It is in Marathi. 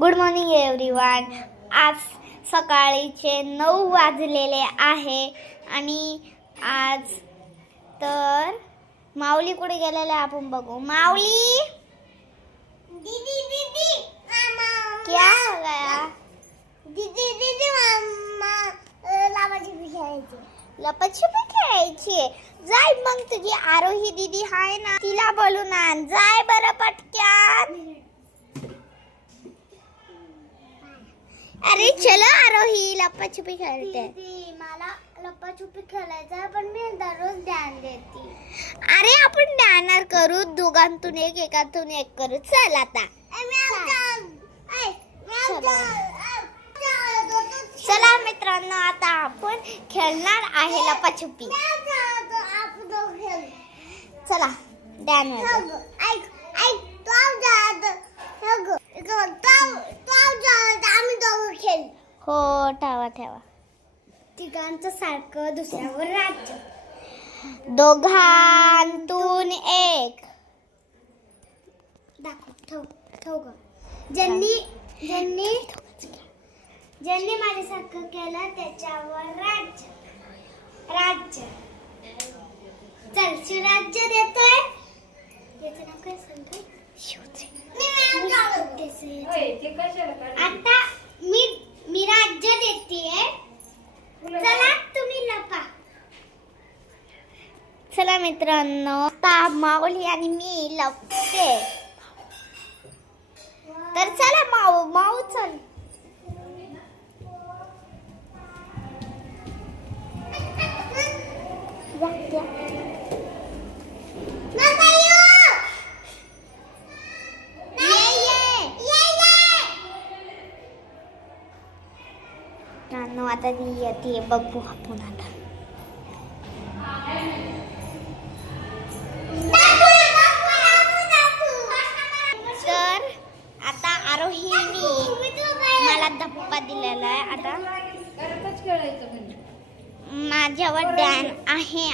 Good morning everyone. आज सकाळीचे 9 वाजलेले आहे आणि आज तर माऊली कुठे गेलेले आपण बघू. माऊली दीदी दीदी मामा क्या हो गया? दीदी दीदी मामा लपाछपी खेळायची. लपाछपी खेळायची. जाय मग तुझी आरोही दीदी हाय ना, तिला बोलून आण. जाय बरं पटक्यान. अरे चलो आरोही लपाछपी खेळते. दीदी मला लपाछपी खेळायचं आहे पण मी दररोज ध्यान देते. अरे आपण डॅनर करू, दोघांतून एक एकातून एक करू. चल आता चला मित्रांनो, आता आपण खेळणार आहे लपाछपी. चला डॅनर. हो ठेवा ठेवा. तिघांचं सारखं दुसऱ्यावर राज्य. दोघांतून एक. दाखव ठेव ठेव ग. ज्यांनी ज्यांनी ज्यांनी माझ्यासारखं केलं त्याच्यावर राज्य. राज्य चल शिवराज्य देतोय. याचं नाव काय सांगतोय? आता मी राज्य देतेय. चला तुम्ही लपा. चला मित्रांनो, आता माऊली आणि मी लपते. तर चला माऊ माऊ चल. आता ती येते, बघू आपण आता. तर आता आरोहीने मला धप्पा दिलेला आहे. आता माझ्यावर डॅन आहे.